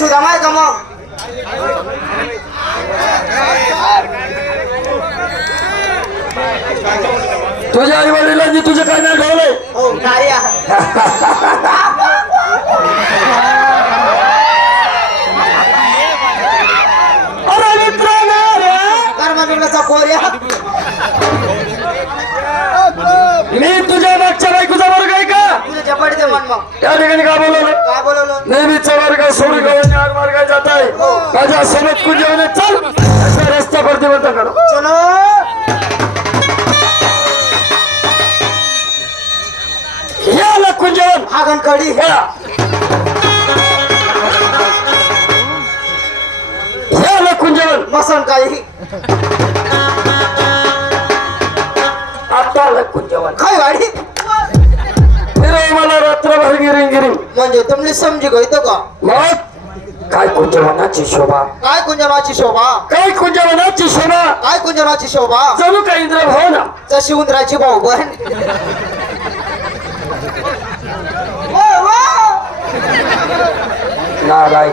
सुदामा आहे का मग तुझ्या आई वडिलांनी तुझे काय नाही ठेवलंय हो कार्या अरे मित्र कर्मबिंडाचा पोर्या मी तुझ्या त्या ठिकाणी का बोलवलं? काय बोलवलं? नेहमीचा वर्ग सोडून गव्हाणे आड मार्गाने जात आहे. माझ्या सोबत कुंजवणे चल. असा रस्ता प्रतिबंध करो चलो. कुंजवन हागण कडी या. या ना कुंजवन मसन काही. आता कुंजवन काय वाडी? फिरव मला रात्रभर गिरिंग गिरिंग म्हणजे तुम्ही समजी गयतो का? मग? काय कुंजवनाची शोभा? काय कुंजनाची शोभा? काय कुंजवनाची शोभा? काय कुंजनाची शोभा? जणू काय इंद्र भावना? जशी उंदराची भाऊ बहीण नाराय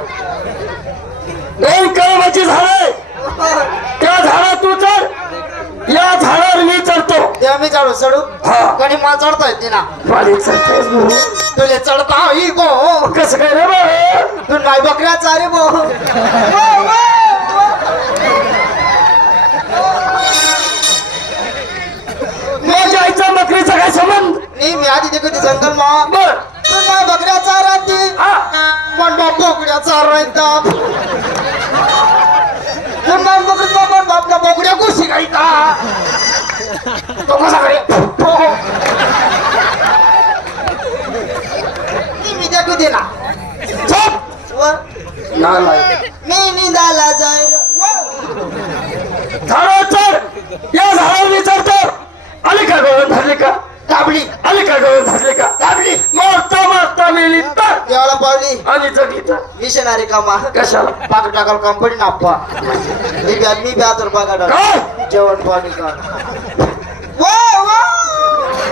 दोन कळमाची झाडे त्या झाडा तू चढ या झाडावर मी चढतो तेव्हा मी चढू? चढू. कधी मला चढता येते ना. तुले चढता ही गो कसं काय रे तू नाही बकऱ्या चारे बो माझ्या आईचा बकरीचा काय संबंध? मी मी आधी ते कधी जंगल मा बर. तू नाही बकऱ्या चाराती पण बाप बोकड्या चारायता तू नाही बकरी पण बापल्या बोकड्या कुशी काय मी त्या कधी ना चुप व नालाय मी निंदाला जाईल झाडावर चढ या झाडावर मी चढतो आली का गवळण धरली का दाबली आली का गवळण धरली का दाबली मारता मारता मेली तर देवाला जगली तर मिशनरी कामा. कशाला? पाक टाकाल कंपनी नाप्पा. मी बी मी बी आता पाका टाक काय? जेवण पाणी का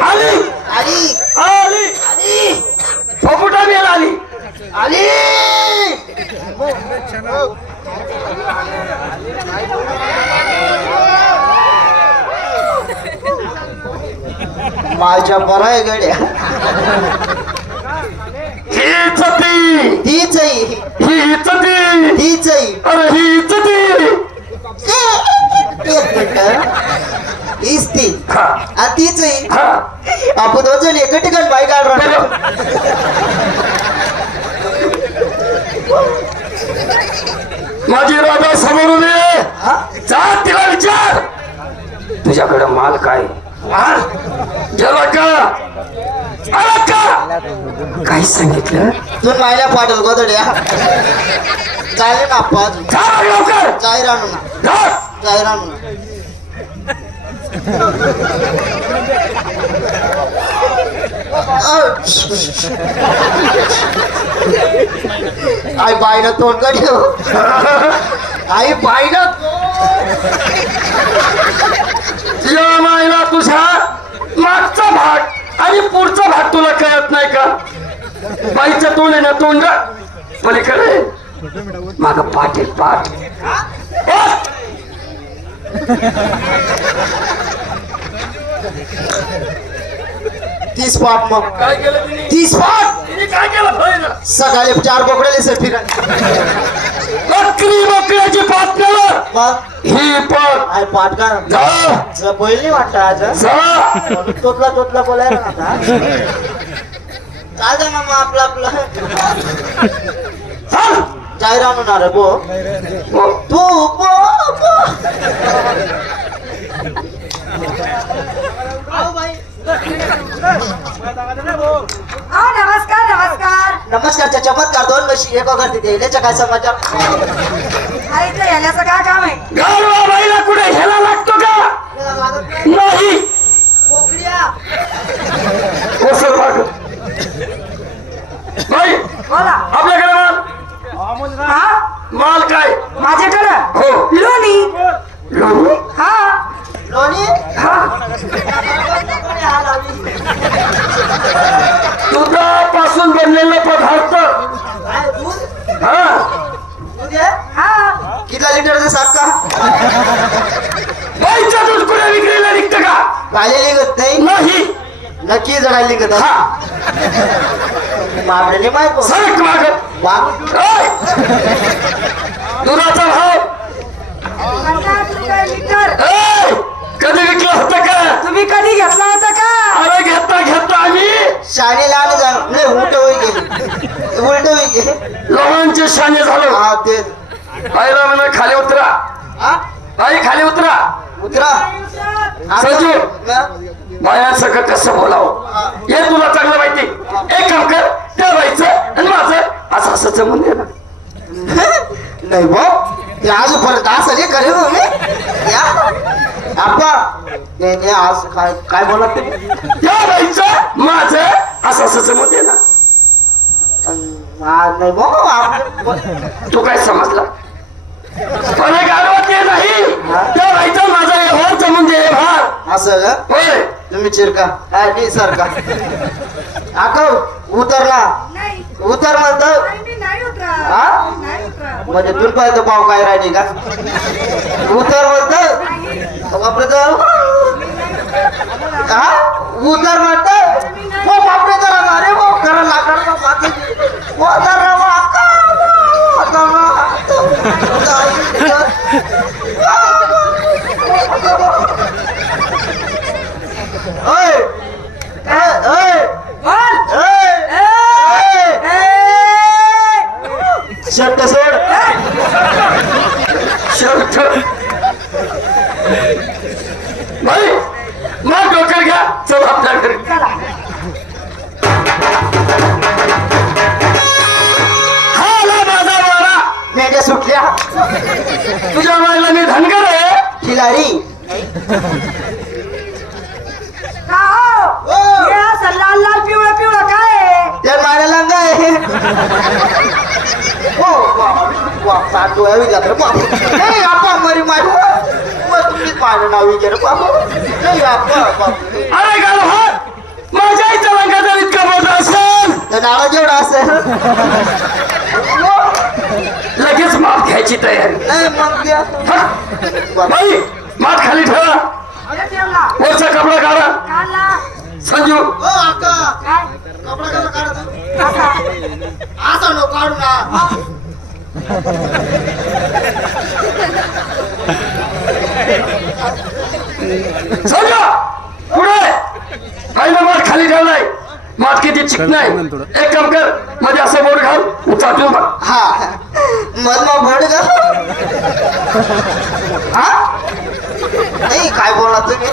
आली! आली. आली! आली. फपुटा मेल आली. आली. माझ्या बरं आहे गड्या. हीच ती. हीच ती. अरे हीच ती. एक मिनिट. हीच ती. हा. आ तीच आहे. हा. आपण दोन जण एका ठिकाण बाईक काढ माझी राधा समोर उभी आहे. जा तिला विचार. तुझ्याकडे माल काय? काय सांगितलं? तू मायला पाठव गोदड्या चालेल ना लवकर! जाय राहू ना. जाय ना. आई बाईनं तोंड का ठेव आई बाईनं या मायला तुझ्या मागचा भाग आणि पुढचा भाग तुला कळत नाही का? बाईचं तोंड आहे ना तोंड? पलीकडे. माग पाठ आहे पाठ! तीस पाट मग. काय केलं तिने? तीस पाट तिने काय केलं? पहिलं सकाळी चार बोकड्याले सर फिरा बकरी बकऱ्याची पाठ ही पाठ आई पाट का जा पहिली वाटतं आज जा. तोतला तोतला बोलायला ना आता काय जाणार मग आपलं आपलं. चल. बो मग तू बो बो हा नमस्कार नमस्कार. नमस्कार चमत्कार दोन म्हशी एक वगैरे तिथे याच्या काय समाचार अरे इथं येण्याचं काय काम आहे? गाडवा बाईला कुठे ह्याला लागतो का? नाही. बाई बोला. आपल्याकडे माल? हा? माल काय? माझ्याकडं? हो. लोणी? हा लोणी? दुधापासून बनलेला पदार्थ. हा? हा. किती लिटरचं सात का? दूध कुठे विक्रीला निघतं का? नक्की जडायली का हा. आपल्याला माहीत सरक माग दुधाचा भाव लिटर. कधी विकलं होतं का? तुम्ही कधी घेतला होता का? अरे घेता घेता आम्ही. शाणे लहान जा. नाही उलट होई गेली. उलट होई गेली. लहानचे शाने झालो. हा ते. आईला म्हणा खाली उतरा. हा? आई खाली उतरा. उतरा. संजू. हा. बायांसंग कसं बोलावं? हे. तुला चांगलं माहिती. एक काम कर त्या बाईचं आणि माझं असं असं जमून दे ना. नाही भाऊ ते आज परत असं नाही करेल हो मी. या. आज काय काय बोला बाईचं माझं असं असं दे ना. नाही भाऊ आप- तू काय समजला? अरे गाडवा ते नाही. त्या बाईचं माझं व्यवहार जमून दे भार असं का? होय. तुम्ही चिरका. हा नाही सर का आकव उतरला. नाही. उतर म्हणतो. हा? म्हणजे तुला भाव काय राहिली का? उतर म्हणतो. बापरे तर. हा? उतर म्हणतो. ओ बापरे तर. अरे वो करा लागणार बाकी? शर्ट सोड. शर्ट बाई मग डोक्यात घ्या. चल आपल्या घरी. हा माझा वारा. सुटल्या. तुझ्या मायला मी धनगर आहे. खिलारी हो? हे. लाल लाल पिवळं पिवळं काय? आहे? त्या मारायला काय हो वा विचार बाप नाही आपण मरी मारू मग तुम्ही माझं नाव विचार बाप नाही आपण बाप अरे गाल माझ्या आईच्या लंका जर इतका मोठा असेल! तर नाळा जेवढा असेल. लगेच माफ घ्यायची तयारी. नाही मग द्या. बाई खाली ठेवा. हे वरचा कपडा काढा. संजू. अक्का. काय? कपडा कसा काढतो असा. असा नो काढू ना. पुढे! आईनं माठ खाली ठेवलाय माठ किती चिक नाही. एक काम कर मध्ये असं बोट घाल उचाटून बघ हा. मग मग भड का हा? नाही काय बोला तुम्ही?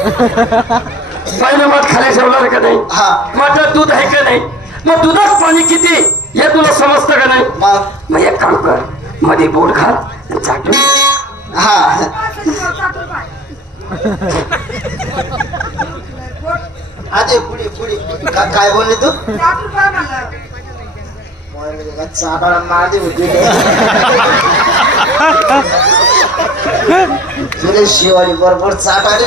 पहिलं माठ खाली ठेवणार का नाही? हा. माठात दूध आहे का नाही? मग दुधात पाणी किती? हे तुला समजतं का नाही? मग एक काम कर मध्ये बोट घाल आणि चाटून हा असं पुढे पुढे. काय बोलले तू? चाटाला मारली होती तुला. शिवाली बरोबर चाटाळे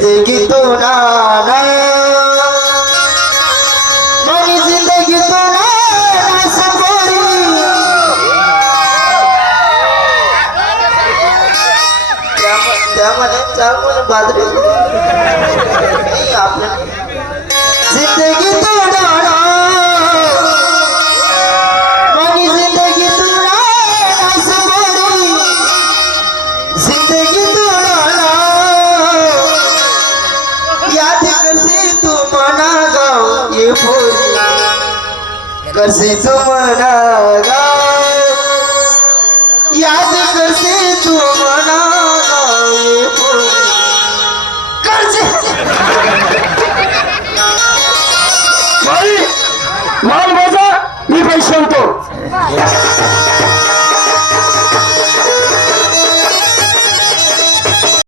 जिंदगी तो ना मेरी जिंदगी तो ना सफरी त्यामध्ये त्यामध्ये बाजरी piada